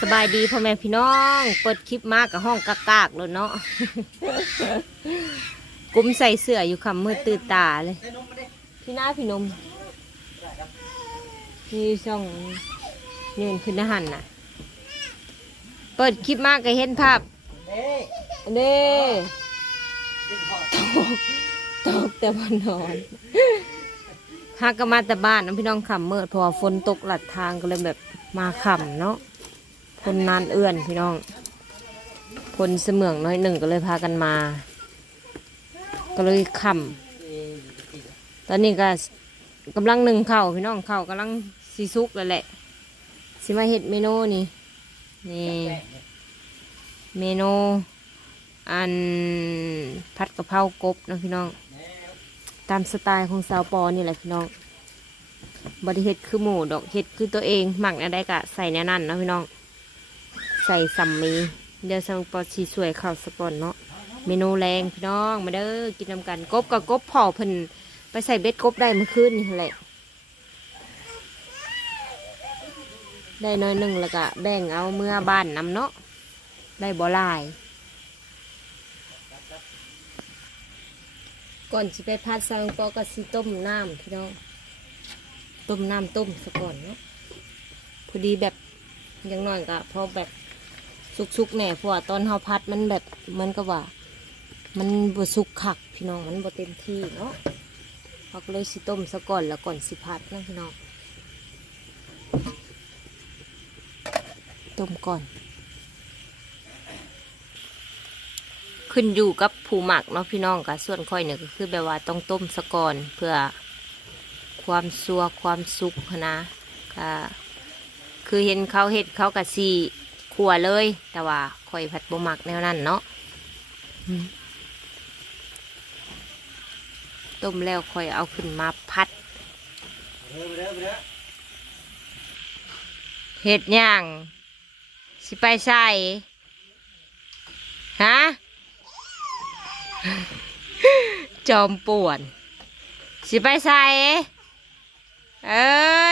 สบายดีพ่อแม่พี่น้อง เปิดคลิปมากกับห้องกากากๆเลยเนาะ กุ้มใส่เสื้ออยู่คำมืดตื่นตาเลย พี่น้าพี่นมนี่ช่องยืนขึ้นหันน่ะ เปิดคลิปมากก็เห็นภาพอันนี้ตกตกแต่วันนอนหากก็มาแต่บ้านนะพี่น้องขำเมื่อเพราะว่าฝนตกหลัดทางก็เลยแบบมาขำเนาะ คนนานเอื้อนพี่น้อง คนเสมืองน้อยหนึ่งก็เลยพากันมา ก็เลยขำตอนนี้ก็กำลังหนึ่งเข่าพี่น้องเข่ากำลังสีซุกแล้วแหละสิมาเห็ดเมนูนี่นี่เมนูอันผัดกะเพรากบนะพี่น้อง ตามสไตล์ของสาวปอนี่แหละพี่น้องบริเฮ็ดคือหมูดอกเฮ็ดคือตัวเองหมักอะไรกะใส่แน่นั่นนะพี่น้อง ใส่สัมมี เดี๋ยวสาวปอชีสวยข้าวสปอนเนาะ เมนูแรงพี่น้องมาเด้อกินนำกันกบกับกบพอเพิ่นไปใส่เบ็ดกบได้เมื่อคืนนี่แหละ ได้น้อยหนึ่งแล้วก็แบ่งเอาเมื่อบ้านนำเนาะ ได้บ่ลายก่อนสิไปพัดซางปอก็สิต้มน้ำพี่น้องต้มน้ำต้มซะก่อนเนาะพอดีแบบอยังน้อยก็พอแบบ สุกๆแน่เพราะว่าตอนเฮาพัดมันแบบเหมันก็ว่า มันบ่สุกคักพี่น้องมันบ่เต็มที่เนาะเราก็เลยสิต้มซะก่อนแล้วก่อนสิพัดนะพี่น้องต้มก่อน ขึ้นอยู่กับผู้หมักเนาะพี่น้องกับส่วนค่อยเนี่ยก็คือแบบว่าต้องต้มซะก่อนเพื่อความซัวความสุกนะก็คือเห็นเขาเห็ดเขากับสี ขัวเลย แต่ว่าค่อยผัดบ่หมักแนวนั้นเนาะอืมต้มแล้วค่อยเอาขึ้นมาพัดเห็ดย่าง สิไปใส่ฮะ จอมป่วน สิไปใส่เอ้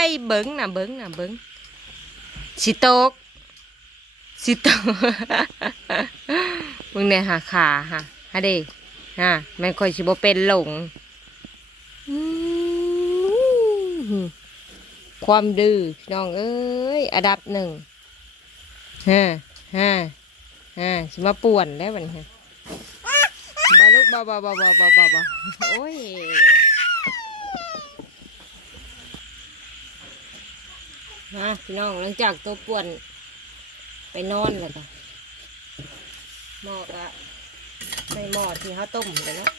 ยเบิ้งน่ะเบิ้งน่ะเบิ้งสิโตก สิโตมึงเนี่ยหาขาฮะฮะเด้ฮะมันค่อยสิบ่เป็นหลง ความดื้อน้องเอ้ยอันดับหนึ่งฮะฮะฮะสิมาป่วนแล้วบันฮะบาลูกบาบาบาบาบาบาบาโอ้ยฮะพี่น้องหลังจากตัวป่วน ไปนอนแล้วก็หม้อก็ใส่หม้อที่เขาต้มไปเนาะ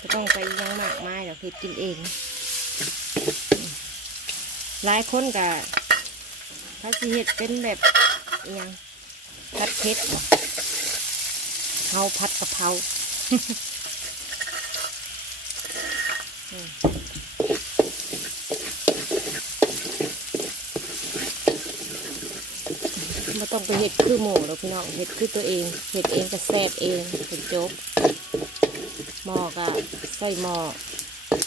ก็ต้องไปยังมากมายเราเฮ็ดกินเอง หลายคนก็ถ้าสิเฮ็ดเป็นแบบยังผัดเผ็ดบ่เฮาผัดกะเพรา ไม่ต้องไปเห็ดคือหมูหรอกพี่น้องเห็ดคือตัวเองเห็ดเองก็แซ่บเองเป็นจ๊กหมอก็ใส่หมอ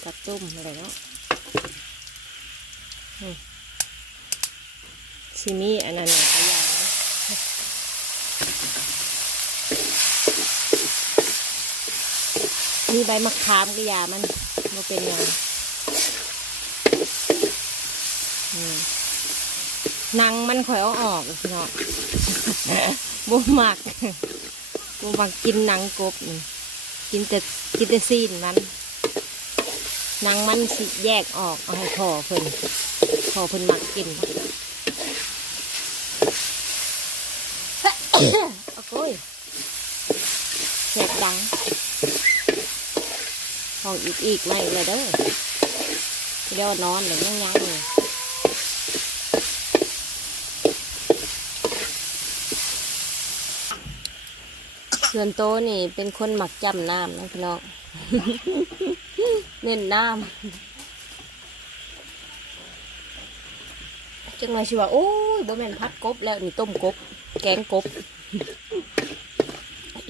กับต้มอะไรเนาะอืมชิมีอันนั้นน่ะก็อย่างมีใบมะขามก็อยามันมันเป็นยังอืม หนังมันข่อยเอาออกเน้องบ่มักบ่มักกินหนังกบนี่กินแต่กินแต่ซีนมันหนังมันสิแยกออกเอาให้พอเพิ่นพอเพิ่นมักกินเอาโก้ยแสบดังห้องอีกอีกไม่เลยเด้อเดี๋ยวนอนเดี๋ยวยังยังเลย ส่วนโตนี่เป็นคนหมักจำน้ำนะพี่น้อง เน้นน้ำจังมาชิว่าโอ้ยบ่แม่นพัดกบแล้วนี่ต้มกบ แกงกบ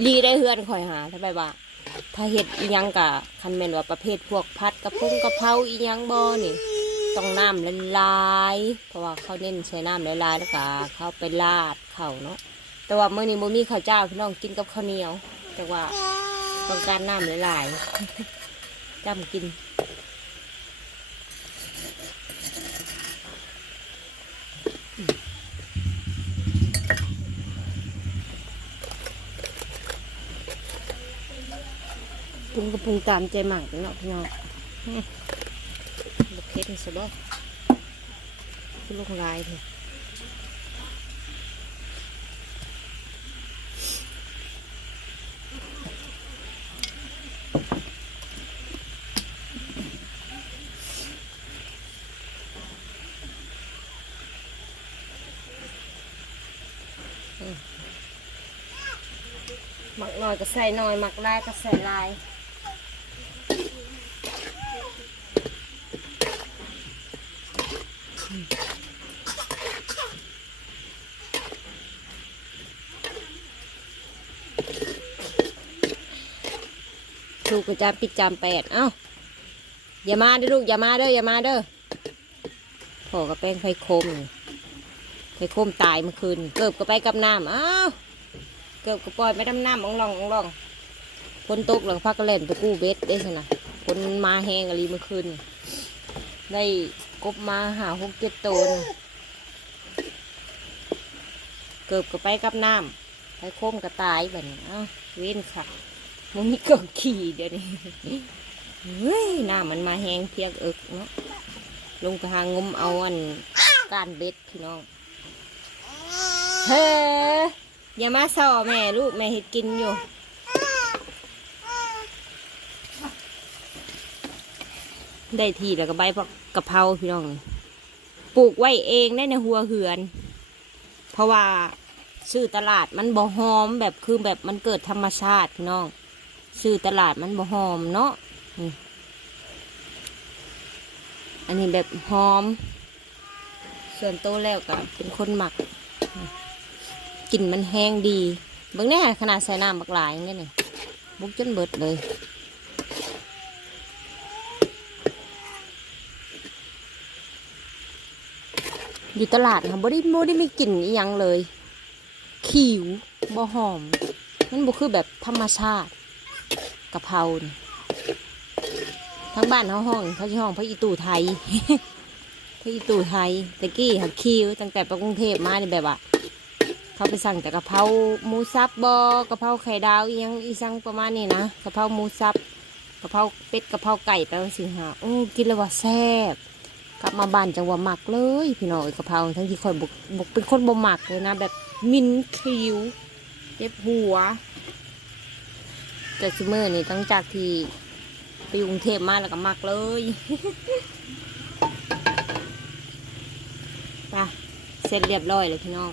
ดีได้เฮือนคอยหาถ้าแบบว่าถ้าเห็ดอียังกะคันแมนว่าประเภทพวกพัดกระพงกระเพราอียังบ่นี่ต้องน้ำละลาย เพราะว่าเขาเน้นใช้น้ำละลายแล้วก็เขาไปลาดเขาเนาะ แต่ว่าเมื่อนี้โมมีข้าวเจ้าพี่น้องกินกับข้าวเหนียว แต่ว่าต้องการน้ำละลายๆจำกินปรุงก็ปรุงตามใจหมักเนาะพี่น้องอืมบุกเพ็ดสบอคือลูกลายเถอะอืมหมักหน่ อยก็ใส่หน่อยหมักลายก็ใส่ลายลูกก็จามปิดจามแปดเอ้าอย่ามาเด้อลูกอย่ามาเด้ออย่ามาเด้อพ่อกับแป้งไฟโคมไฟโคมตายเมื่อคืนเกิบก็ไปกับน้ำเอ้า เกิบก็ปล่อยไปดำน้ำอ่องล่องอ่องล่องคนตกหลังพักกระเล่นไปกู้เบ็ดได้สนะคนมาแหงอะไรเมื่อคืนได้กบมาหาหกเจ็ดตัวนะเกิบก็ไปกับน้ำไฟโคมก็ตายแบบนี้อ้าวเว้นค่ะมันมีเกิดขี่เดี๋ยวนี้เฮ้ยน้ามันมาแห้งเพียกเอิกเนาะลงไปหางงมเอาอันกานเบ็ดพี่น้องเฮ้ อย่ามาส่อแม่ลูกแม่เห็ดกินอยู่ ได้ทีแล้วก็ใบกะเพราพี่น้อง ปลูกไว้เองได้ในหัวเหือน เพราะว่าซื้อตลาดมันบ่หอมแบบคือแบบมันเกิดธรรมชาติพี่น้องซื้อตลาดมันบ่หอมเนาะอันนี้แบบหอม ส่วนโตแล้วก็เป็นคนหมักก ลิ่นมันแห้งดีเบิ่งแน่ขนาดใส่น้ำบักหลายอย่างเงี้ยนี่บุกจนเบิดเลยอยู่ตลาดค่ะบ่ได้บ่ได้ไมีกลิ่นอีหยังเลย ขิวบ่หอม มันบ่คือแบบธรรมชาติกะเพราทั้งบ้านเขาห้องเขาชื่อห้องพระอีตู่ไทยพระอีตู่ไทยตะกี้หักคิวตั้งแต่ไปกรุงเทพมานี่แบบว่า เขาไปสั่งแต่กะเพราหมูสับบอกะเพราไข่ดาวอียังอีสังประมาณนี้นะกะเพราหมูสับกะเพราเป็ดกะเพราไก่ไปสิหาโอ้กินแล้วว่าแซ่บกลับมาบ้านจังหวะหมักเลย พี่น้องไอ้กะเพราทั้งที่คอยบุกบุกเป็นคนบ่หมักเลยนะ แบบมินคิวเจ็บหัวแต่ซูเมอร์นี่ตั้งจากที่ไปกรุงเทพมาแล้วก็หมักเลยไปเสร็จเรียบร้อยเลยพี่น้อง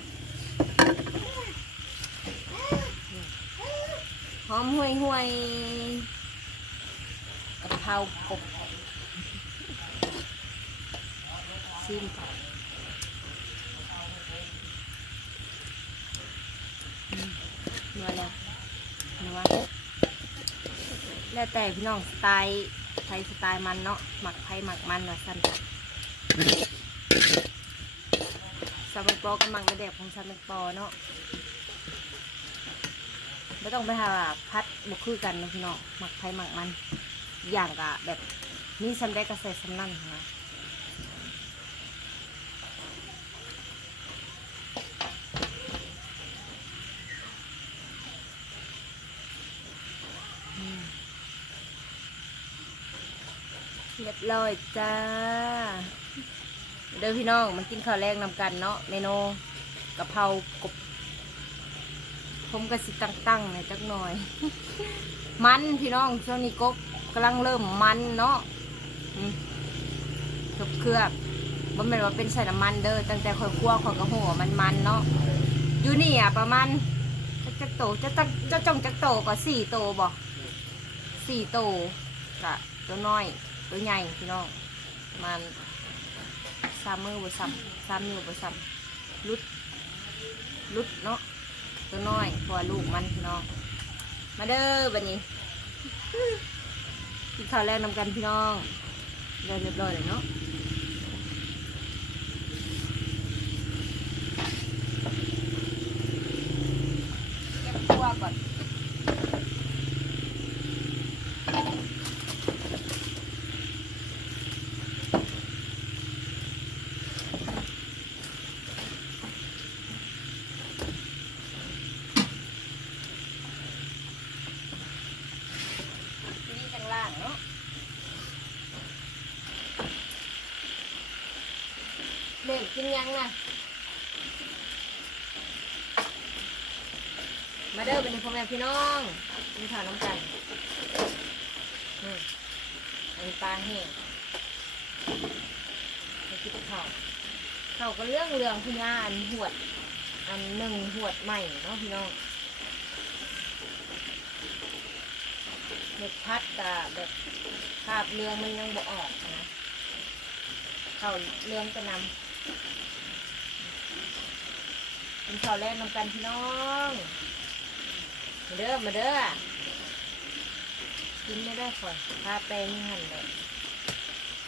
อมห่วยห่วยกะเพรากบซิมก่อนอืมนัวแล้วนัวแล้วแต่พี่น้องสไตล์ไทยสไตล์มันเนาะหมักไทยหมักมันว่าสั้นจ้ะซาบังปอกับมักในแบบของซาบังปอเนาะ ไม่ต้องไปหาพัดบุกคือกันนะพี่น้องหมักไทยหมักมัน อย่างกะแบบนี่ซ้ำได้กระแสซ้ำนั่นนะเรียบร้อยจ้า เด้อพี่น้องมันกินข้าวแรงนำกันเนาะเมนูกะเพรากบ ผมกระสิตั้งๆเนี่ยจักหน่อย มันพี่น้องช่วงนี้กบกำลังเริ่มมันเนาะเคลือบเคลือบบ่แม่นว่าเป็นใส่น้ำมันเด้อตั้งแต่ข่อยคั่วข่อยกระหัวมันมันเนาะอยู่นี่อะประมาณจักจักโตจะจักจะจงจักโตก็สี่โตบ่สี่โตกะตัวน้อยตัวใหญ่พี่น้องมันสามมือบ่ซ้ำสามนิ้วบ่ซ้ำลุดลุดเนาะ ตัวน้อยเพราะว่าลูกมันพี่น้อง มาเด้อบัดนี้กินข้าวแรกนำกันพี่น้องเรียบร้อยเลยเนาะ กินยังนะมาเด้อเป็นพ่อแม่พี่น้องมีข้าวน้ำกันอืมอันนี้ปลาแห้งไปกินข้าวข้าวก็เรื่องเรื่องพี่ย่าอันหวด อันหนึ่งหวดใหม่เนาะพี่น้องเห็ดพัดกับแบบภาพเรื่องมันยังบ่ออกนะข้าวเรื่องจะนำ เป็นข้าวแรกนำกันพี่น้อง มาเด้อ มาเด้อ กินไม่ได้ก่อนพาแป้งนี่หั่นเลย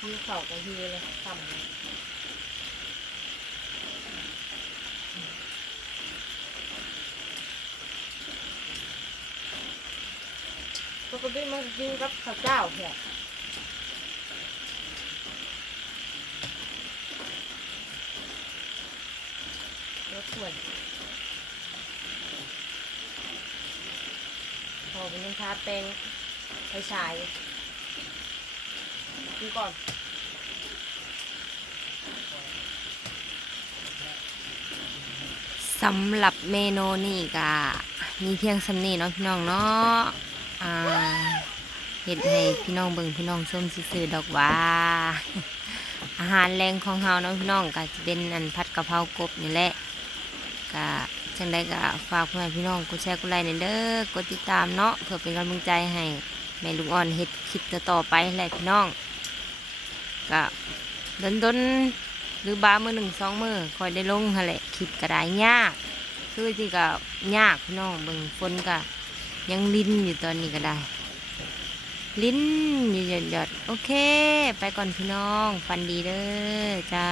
ฮิวเข่ากับฮิวเลยทำปกติมันกินกับข้าวเจ้าแค่ร สวนพอเป็นยังทาแป้งไปฉายกินก่อนสำหรับเมนูนี่ก็มีเพียงสำนีเนาะพี่น้องเนาะอ่าเห็ดให้พี่น้องเบิ่งพี่น้องส้มซื่อดอกว่า อาหารแรงของเฮาเนาะพี่น้องก็จะเป็นอันผัดกะเพรากบนี่แหละ ก็จังได้ก็ฝากพ่อแม่พี่น้องกดแชร์กดไลค์ในเด้อกดติดตามเนาะเพื่อเป็นกำลังใจให้แม่ลุงอ่อนเฮ็ดคลิปต่อไปแหละพี่น้องก็ดนๆหรือบามือหนึ่งสองมือคอยได้ลงหั่นแหละคลิปก็ได้ยากคือที่ก็ยากพี่น้องเบิ่งฝนก็ยังลิ้นอยู่ตอนนี้ก็ได้ ลิ้นอยู่หยดๆโอเค ไปก่อนพี่น้องฟันดีเด้อจ้า